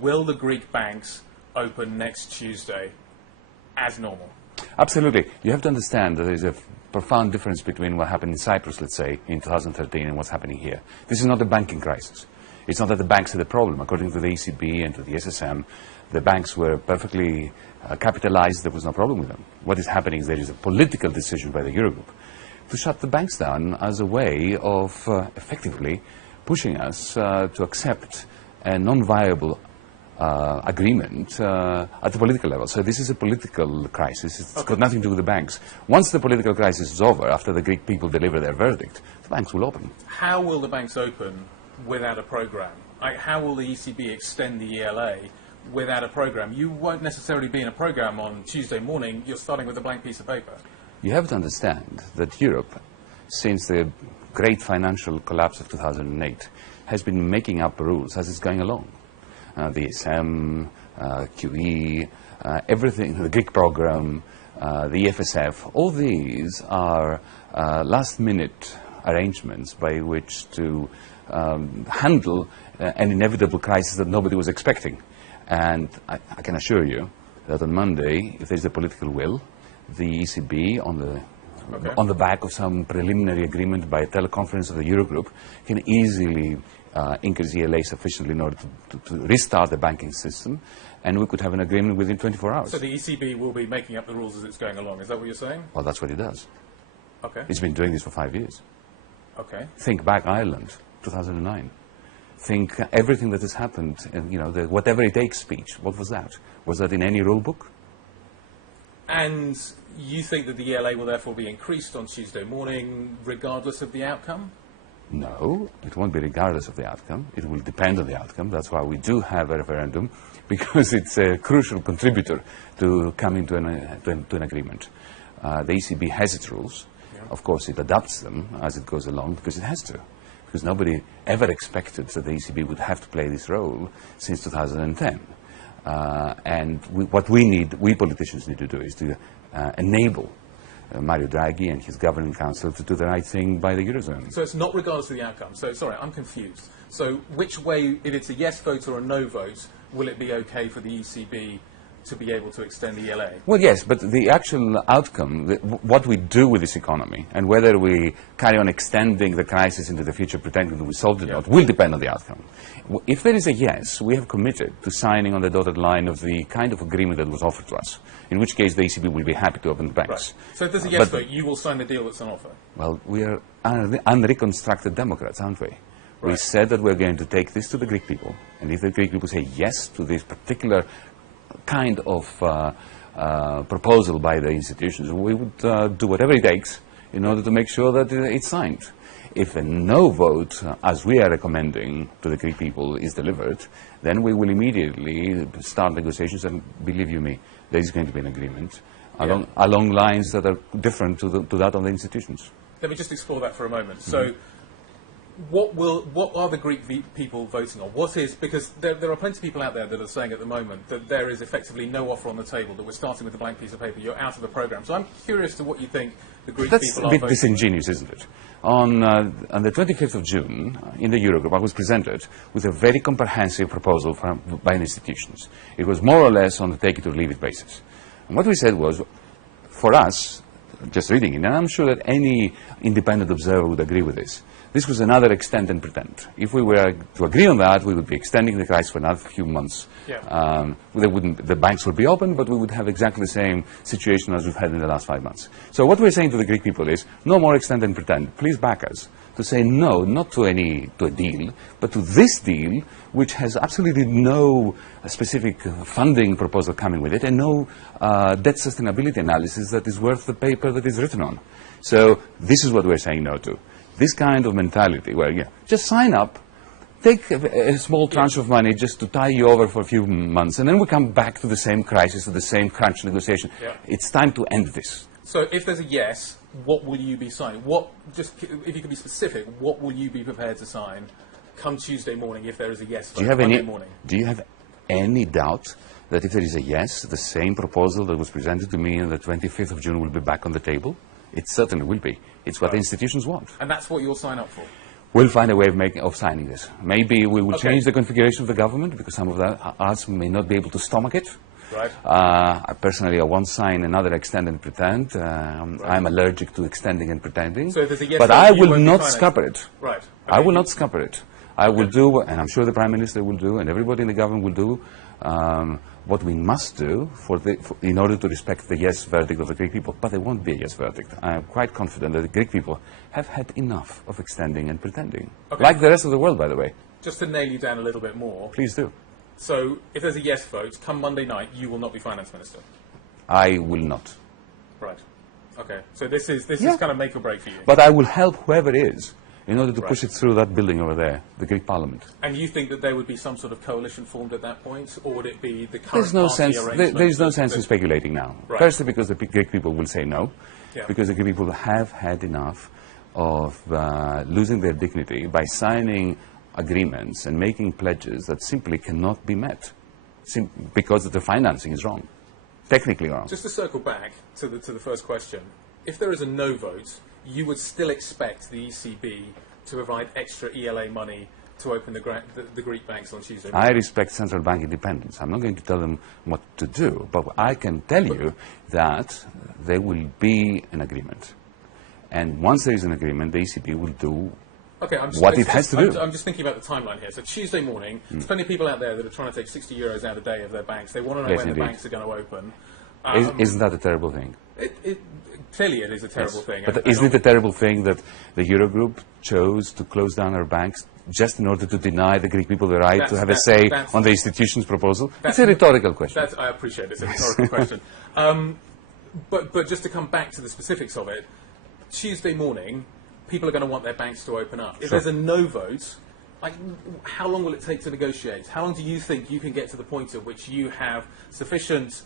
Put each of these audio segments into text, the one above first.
Will the Greek banks open next Tuesday as normal? Absolutely. You have to understand that there is a profound difference between what happened in Cyprus, let's say, in 2013 and what's happening here. This is not a banking crisis. It's not that the banks are the problem. According to the ECB and to the SSM, the banks were perfectly capitalized. There was no problem with them. What is happening is there is a political decision by the Eurogroup to shut the banks down as a way of effectively pushing us to accept a non-viable agreement at the political level. So this is a political crisis. It's got nothing to do with the banks. Once the political crisis is over, after the Greek people deliver their verdict, the banks will open. How will the banks open without a program? How will the ECB extend the ELA without a program? You won't necessarily be in a program on Tuesday morning. You're starting with a blank piece of paper. You have to understand that Europe, since the great financial collapse of 2008, has been making up rules as it's going along. The ESM, QE, everything, the Greek program, the EFSF, all these are last-minute arrangements by which to handle an inevitable crisis that nobody was expecting. And I can assure you that on Monday, if there's a political will, the ECB, on the back of some preliminary agreement by a teleconference of the Eurogroup, can easily increase ELA sufficiently in order to restart the banking system, and we could have an agreement within 24 hours. So the ECB will be making up the rules as it's going along. Is that what you're saying? Well, that's what it does. Okay. It's been doing this for 5 years. Okay. Think back Ireland, 2009. Think everything that has happened, and, you know, the whatever it takes speech. What was that? Was that in any rule book? And you think that the ELA will therefore be increased on Tuesday morning, regardless of the outcome? No, it won't be regardless of the outcome. It will depend on the outcome. That's why we do have a referendum, because it's a crucial contributor to coming to an agreement. The ECB has its rules. Yeah. Of course, it adapts them as it goes along, because it has to. Because nobody ever expected that the ECB would have to play this role since 2010. And what we politicians need to do is to enable Mario Draghi and his governing council to do the right thing by the Eurozone. So it's not regardless of the outcome. So, sorry, I'm confused. So which way, if it's a yes vote or a no vote, will it be okay for the ECB to be able to extend the ELA? Well, yes, but the actual outcome, what we do with this economy, and whether we carry on extending the crisis into the future, pretending that we solved it or not, will depend on the outcome. If there is a yes, we have committed to signing on the dotted line of the kind of agreement that was offered to us, in which case the ECB will be happy to open the banks. Right. So if there's a yes vote, you will sign the deal that's on offer? Well, we are unreconstructed Democrats, aren't we? Right. We said that we're going to take this to the Greek people, and if the Greek people say yes to this particular kind of proposal by the institutions, we would do whatever it takes in order to make sure that it's signed. If a no vote, as we are recommending to the Greek people, is delivered, then we will immediately start negotiations, and believe you me, there is going to be an agreement along lines that are different to that of the institutions. Let me just explore that for a moment. So what are the Greek people voting on? What is, because there are plenty of people out there that are saying at the moment that there is effectively no offer on the table, that we're starting with a blank piece of paper, you're out of the programme. So I'm curious to what you think the Greek people are voting on. That's a bit disingenuous, isn't it? On the 25th of June, in the Eurogroup, I was presented with a very comprehensive proposal by institutions. It was more or less on the take-it-or-leave-it basis. And what we said was, for us, just reading it, and I'm sure that any independent observer would agree with this was another extend and pretend. If we were to agree on that, we would be extending the crisis for another few months. Yeah. The banks would be open, but we would have exactly the same situation as we've had in the last 5 months. So what we're saying to the Greek people is, no more extend and pretend. Please back us to say no, not to a deal, but to this deal, which has absolutely no specific funding proposal coming with it, and no debt sustainability analysis that is worth the paper that is written on. So this is what we're saying no to. This kind of mentality where, just sign up, take a small tranche of money just to tie you over for a few months, and then we come back to the same crisis, to the same crunch negotiation. Yeah. It's time to end this. So if there's a yes, what will you be signing? Just if you could be specific, what will you be prepared to sign come Tuesday morning if there is a yes vote Monday morning? Do you have any doubt that if there is a yes, the same proposal that was presented to me on the 25th of June will be back on the table? It certainly will be. It's what the institutions want. And that's what you'll sign up for? We'll find a way of signing this. Maybe we will change the configuration of the government, because some of us may not be able to stomach it. Right. Personally, I won't sign another extend and pretend. I'm allergic to extending and pretending. So if there's a yes but vote, I you will won't be not financed. scupper it. Right. Okay. I will not scupper it. I will do, and I'm sure the Prime Minister will do, and everybody in the government will do, what we must do in order to respect the yes verdict of the Greek people. But there won't be a yes verdict. I am quite confident that the Greek people have had enough of extending and pretending. Okay. Like the rest of the world, by the way. Just to nail you down a little bit more. Please do. So if there's a yes vote, come Monday night, you will not be finance minister. I will not. Right. Okay. So this is kind of make or break for you. But I will help whoever is in order to push it through that building over there, the Greek Parliament. And you think that there would be some sort of coalition formed at that point, or would it be the current There's no party sense. arrangement? There is no sense in speculating now. Right. Firstly, because the Greek people will say no, Yeah. because the Greek people have had enough of losing their dignity by signing agreements and making pledges that simply cannot be met, because the financing is wrong, technically wrong. Just to circle back to the first question, if there is a no vote, you would still expect the ECB to provide extra ELA money to open the Greek banks on Tuesday morning? I respect central bank independence. I'm not going to tell them what to do, but I can tell you that there will be an agreement. And once there is an agreement, the ECB will do what it has to do. I'm just thinking about the timeline here. So Tuesday morning, there's plenty of people out there that are trying to take 60 euros out a day of their banks. They want to know when the banks are going to open. Isn't that a terrible thing? Clearly it is a terrible thing. But isn't it a terrible thing that the Eurogroup chose to close down our banks just in order to deny the Greek people the right to have a say on the institution's proposal? It's a rhetorical question. I appreciate it's a rhetorical question. But just to come back to the specifics of it, Tuesday morning, people are going to want their banks to open up. If there's a no vote, how long will it take to negotiate? How long do you think you can get to the point at which you have sufficient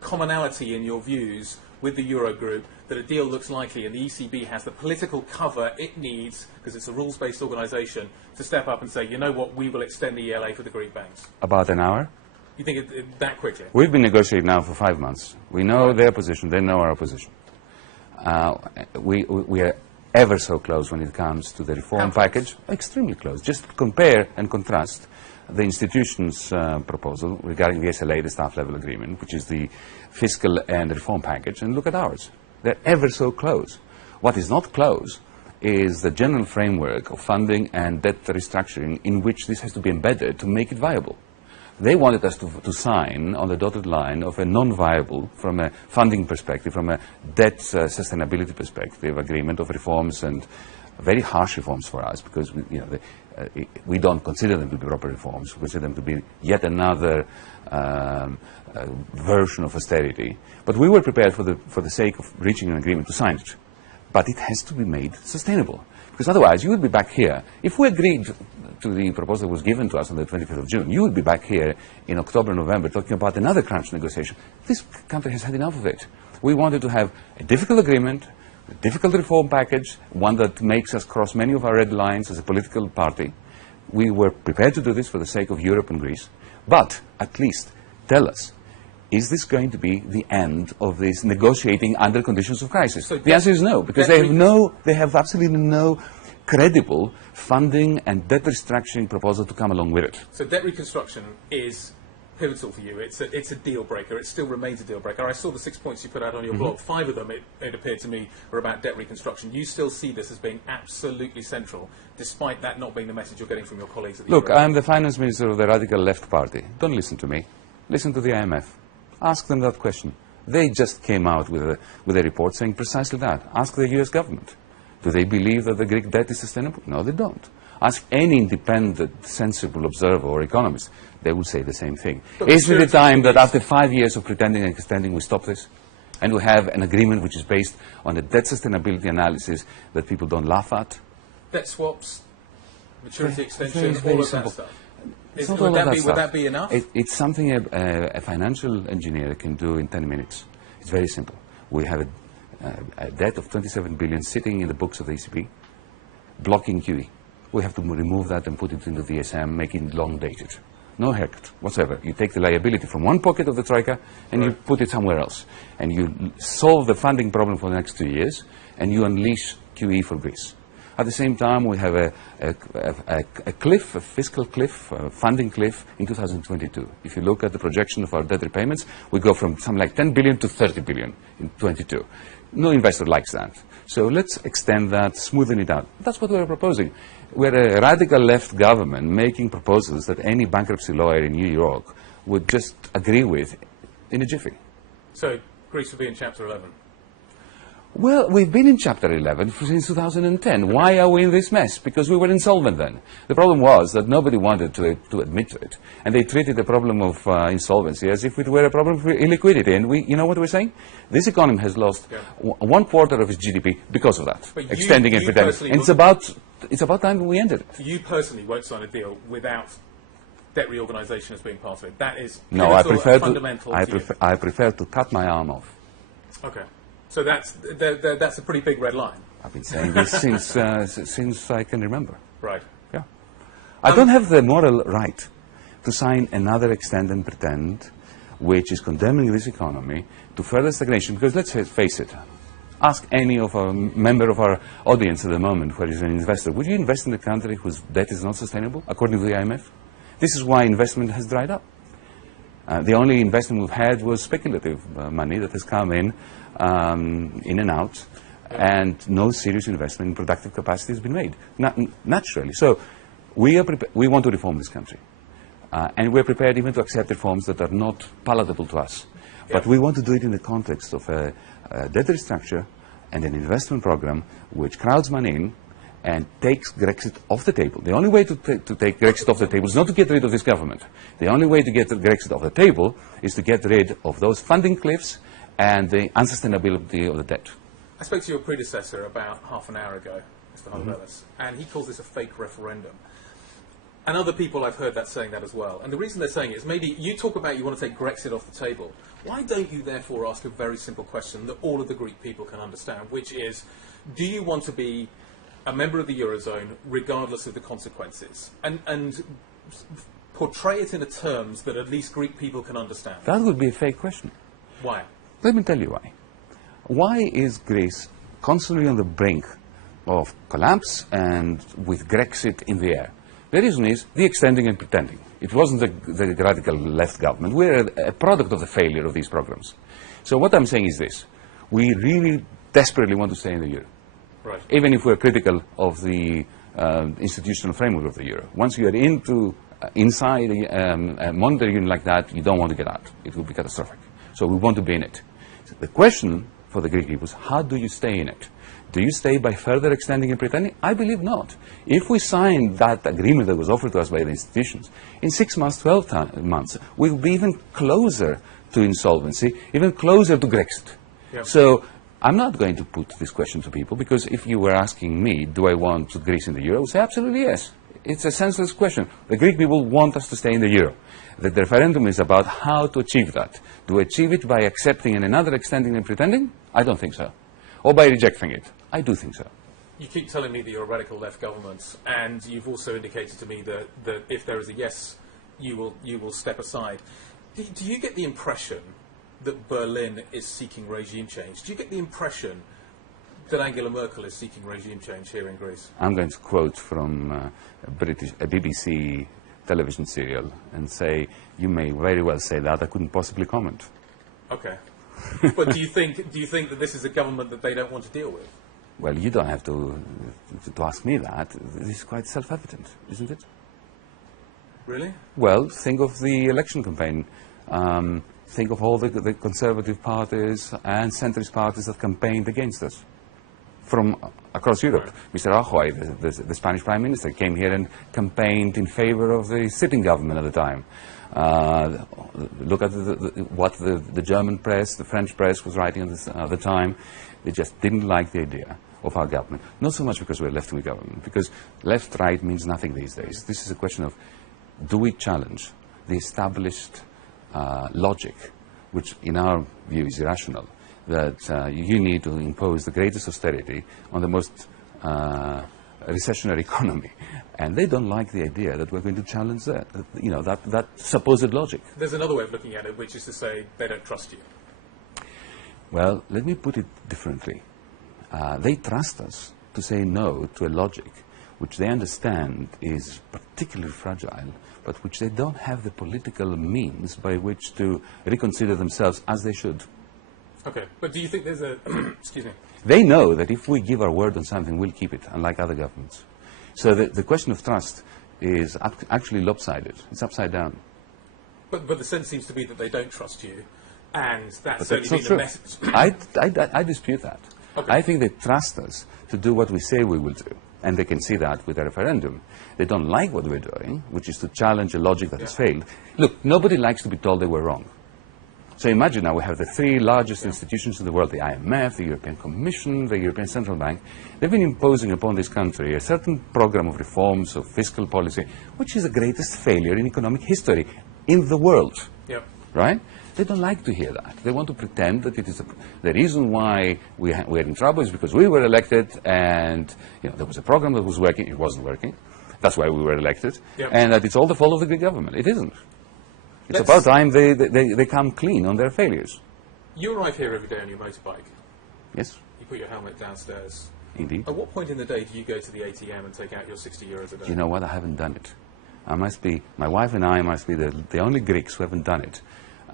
commonality in your views with the Eurogroup that a deal looks likely and the ECB has the political cover it needs, because it's a rules-based organisation, to step up and say, you know what, we will extend the ELA for the Greek banks? About an hour? You think that quickly? We've been negotiating now for 5 months. We know their position, they know our position. We are ever so close when it comes to the reform package. Extremely close. Just compare and contrast the institution's proposal regarding the SLA, the staff level agreement, which is the fiscal and reform package, and look at ours. They're ever so close. What is not close is the general framework of funding and debt restructuring in which this has to be embedded to make it viable. They wanted us to sign on the dotted line of a non-viable, from a funding perspective, from a debt sustainability perspective, agreement of reforms, and very harsh reforms for us, because we don't consider them to be proper reforms. We consider them to be yet another version of austerity. But we were prepared for the sake of reaching an agreement to sign it. But it has to be made sustainable. Because otherwise, you would be back here. If we agreed to the proposal that was given to us on the 25th of June, you would be back here in October, November, talking about another crunch negotiation. This country has had enough of it. We wanted to have a difficult agreement, a difficult reform package, one that makes us cross many of our red lines as a political party. We were prepared to do this for the sake of Europe and Greece. But at least tell us, is this going to be the end of this negotiating under conditions of crisis? So the answer is no, because they have absolutely no credible funding and debt restructuring proposal to come along with it. So debt reconstruction is pivotal for you. It's a deal breaker. It still remains a deal breaker. I saw the 6 points you put out on your blog. 5 of them, it appeared to me, were about debt reconstruction. You still see this as being absolutely central, despite that not being the message you're getting from your colleagues at the Look, Euro. I'm the finance minister of the radical left party. Don't listen to me. Listen to the IMF. Ask them that question. They just came out with a report saying precisely that. Ask the US government. Do they believe that the Greek debt is sustainable? No, they don't. Ask any independent, sensible observer or economist. They will say the same thing. Isn't it time that after 5 years of pretending and extending, we stop this? And we have an agreement which is based on a debt sustainability analysis that people don't laugh at? Debt swaps, maturity extension, all of that stuff. Would that be enough? It's something a financial engineer can do in 10 minutes. It's very simple. We have a debt of 27 billion sitting in the books of the ECB, blocking QE. We have to remove that and put it into the ESM, making it long dated. No haircut whatsoever. You take the liability from one pocket of the Troika and you put it somewhere else. And you solve the funding problem for the next 2 years and you unleash QE for Greece. At the same time, we have a cliff, a fiscal cliff, a funding cliff in 2022. If you look at the projection of our debt repayments, we go from something like 10 billion to 30 billion in 22. No investor likes that. So let's extend that, smoothen it out. That's what we're proposing. We're a radical left government making proposals that any bankruptcy lawyer in New York would just agree with in a jiffy. So Greece would be in Chapter 11? Well, we've been in Chapter 11 since 2010. Why are we in this mess? Because we were insolvent then. The problem was that nobody wanted to admit to it. And they treated the problem of insolvency as if it were a problem of illiquidity. And you know what we're saying? This economy has lost 1/4 of its GDP because of that, but extending and pretending. And it's about time we ended it. You personally won't sign a deal without debt reorganisation as being part of it. That is fundamental. I prefer to cut my arm off. Okay. So that's a pretty big red line. I've been saying this since I can remember. Right. Yeah. I don't have the moral right to sign another extend and pretend, which is condemning this economy to further stagnation. Because let's face it, ask any of our member of our audience at the moment who is an investor, would you invest in a country whose debt is not sustainable, according to the IMF? This is why investment has dried up. The only investment we've had was speculative money that has come in and out, and no serious investment in productive capacity has been made, naturally. So we want to reform this country, and we're prepared even to accept reforms that are not palatable to us. Yeah. But we want to do it in the context of a debt restructure and an investment program which crowds money in and takes Grexit off the table. The only way to take Grexit off the table is not to get rid of this government. The only way to get Grexit off the table is to get rid of those funding cliffs and the unsustainability of the debt. I spoke to your predecessor about half an hour ago, Mr. Harvelis, and he calls this a fake referendum. And other people I've heard that saying that as well. And the reason they're saying it is maybe you talk about you want to take Grexit off the table. Why don't you therefore ask a very simple question that all of the Greek people can understand, which is, do you want to be a member of the Eurozone regardless of the consequences? And portray it in terms that at least Greek people can understand. That would be a fake question. Why? Let me tell you why. Why is Greece constantly on the brink of collapse and with Grexit in the air? The reason is the extending and pretending. It wasn't the radical left government. We're a product of the failure of these programs. So what I'm saying is this. We really desperately want to stay in the euro. Right. Even if we're critical of the institutional framework of the euro. Once you are inside a monetary union like that, you don't want to get out. It will be catastrophic. So we want to be in it. So the question for the Greek people is, how do you stay in it? Do you stay by further extending and pretending? I believe not. If we sign that agreement that was offered to us by the institutions, in 6 months, 12 months, we'll be even closer to insolvency, even closer to Grexit. Yep. So I'm not going to put this question to people, because if you were asking me, do I want Greece in the euro, I would say absolutely yes. It's a senseless question. The Greek people want us to stay in the euro. The referendum is about how to achieve that. Do we achieve it by accepting and another extending and pretending? I don't think so. Or by rejecting it? I do think so. You keep telling me that you're a radical left government, and you've also indicated to me that if there is a yes, you will step aside. Do you get the impression that Berlin is seeking regime change? Do you get the impression that Angela Merkel is seeking regime change here in Greece? I'm going to quote from a BBC television serial and say, you may very well say that. I couldn't possibly comment. Okay. But do you think that this is a government that they don't want to deal with? Well, you don't have to ask me that. This is quite self-evident, isn't it? Really? Well, think of the election campaign. Think of all the conservative parties and centrist parties that campaigned against us from across Europe. Right. Mr. Rajoy, the Spanish Prime Minister, came here and campaigned in favor of the sitting government at the time. Look at what the German press, the French press was writing at the time. They just didn't like the idea of our government. Not so much because we're left-wing government, because left-right means nothing these days. This is a question of, do we challenge the established logic, which in our view is irrational, that you need to impose the greatest austerity on the most recessionary economy. And they don't like the idea that we're going to challenge that, that supposed logic. There's another way of looking at it, which is to say they don't trust you. Well, let me put it differently. They trust us to say no to a logic which they understand is particularly fragile, but which they don't have the political means by which to reconsider themselves as they should. Okay, but do you think there's a... excuse me. They know that if we give our word on something, we'll keep it, unlike other governments. So the question of trust is actually lopsided. It's upside down. But the sense seems to be that they don't trust you, and that's But certainly that's been not the true. message. I dispute that. Okay. I think they trust us to do what we say we will do. And they can see that with a referendum. They don't like what we're doing, which is to challenge a logic that has failed. Look, nobody likes to be told they were wrong. So imagine now we have the three largest institutions in the world, the IMF, the European Commission, the European Central Bank. They've been imposing upon this country a certain program of reforms, of fiscal policy, which is the greatest failure in economic history in the world. Yep. Right? They don't like to hear that. They want to pretend that it is the reason why we're in trouble is because we were elected and there was a program that was working. It wasn't working. That's why we were elected. Yep. And that it's all the fault of the Greek government. It isn't. It's about time they come clean on their failures. You arrive here every day on your motorbike. Yes, You put your helmet downstairs. indeed. At what point in the day do you go to the ATM and take out your €60 a day? You know what? I haven't done it. My wife and I must be the only Greeks who haven't done it.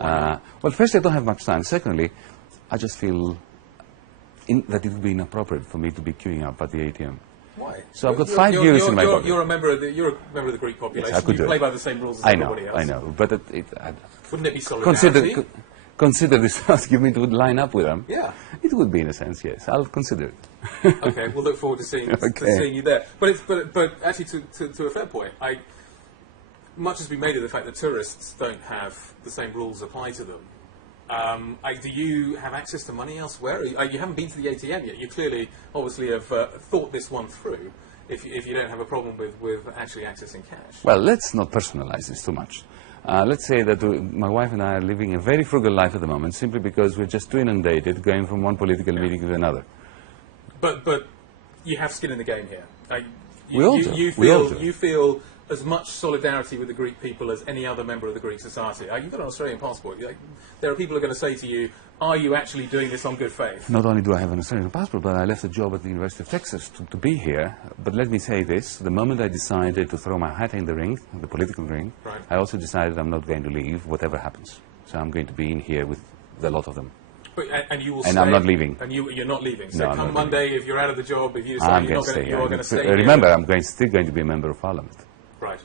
Well, first, I don't have much time. Secondly, I just feel that it would be inappropriate for me to be queuing up at the ATM. Why? So I've got €5 in my pocket. You're a member of the Greek population. Yes, I could you do play it. by the same rules as I know, everybody else. I know. But Wouldn't it be solidarity? consider this asking me to line up with them. Yeah. It would be in a sense, yes. I'll consider it. Okay, we'll look forward to seeing Okay. you there. But actually, to a fair point, much has been made of the fact that tourists don't have the same rules apply to them. Do you have access to money elsewhere? You haven't been to the ATM yet. You clearly, obviously, have thought this one through. If you don't have a problem with actually accessing cash. Well, let's not personalize this too much. Let's say that my wife and I are living a very frugal life at the moment, simply because we're just too inundated, going from one political meeting to another. But you have skin in the game here. We all do. You feel as much solidarity with the Greek people as any other member of the Greek society. You've got an Australian passport. There are people who are going to say to you, are you actually doing this on good faith? Not only do I have an Australian passport, but I left a job at the University of Texas to be here. But let me say this, the moment I decided to throw my hat in the ring, the political ring, Right. I also decided I'm not going to leave, whatever happens. So I'm going to be in here with the lot of them. And you will And stay, I'm not leaving. And you're not leaving. So No, I'm come not Monday, if you're out of the job, if you decide I'm you're going to stay you're going to stay here. Remember, I'm still going to be a member of Parliament. Right.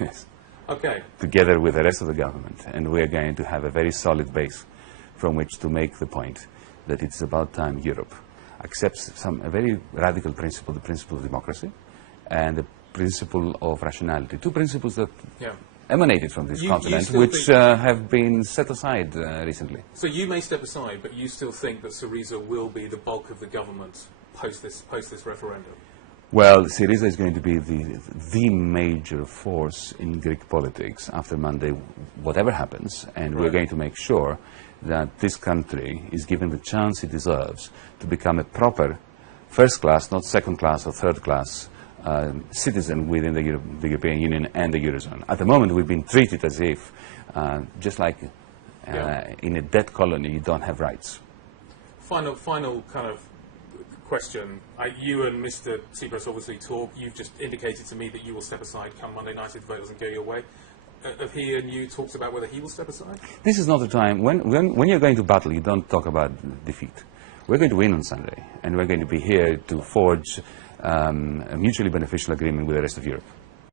Yes. Okay. Together with the rest of the government. And we're going to have a very solid base from which to make the point that it's about time Europe accepts a very radical principle, the principle of democracy, and the principle of rationality. Two principles that emanated from this continent, which have been set aside recently. So you may step aside, but you still think that Syriza will be the bulk of the government post this referendum? Well, Syriza is going to be the major force in Greek politics after Monday, whatever happens, and we're going to make sure that this country is given the chance it deserves to become a proper first class, not second class or third class citizen within the European Union and the Eurozone. At the moment, we've been treated as if, just like in a dead colony, you don't have rights. Final kind of question. You and Mr. Tsipras obviously talk. You've just indicated to me that you will step aside come Monday night if the vote doesn't go your way. Have he and you talked about whether he will step aside? This is not the time. When you're going to battle, you don't talk about defeat. We're going to win on Sunday, and we're going to be here to forge a mutually beneficial agreement with the rest of Europe.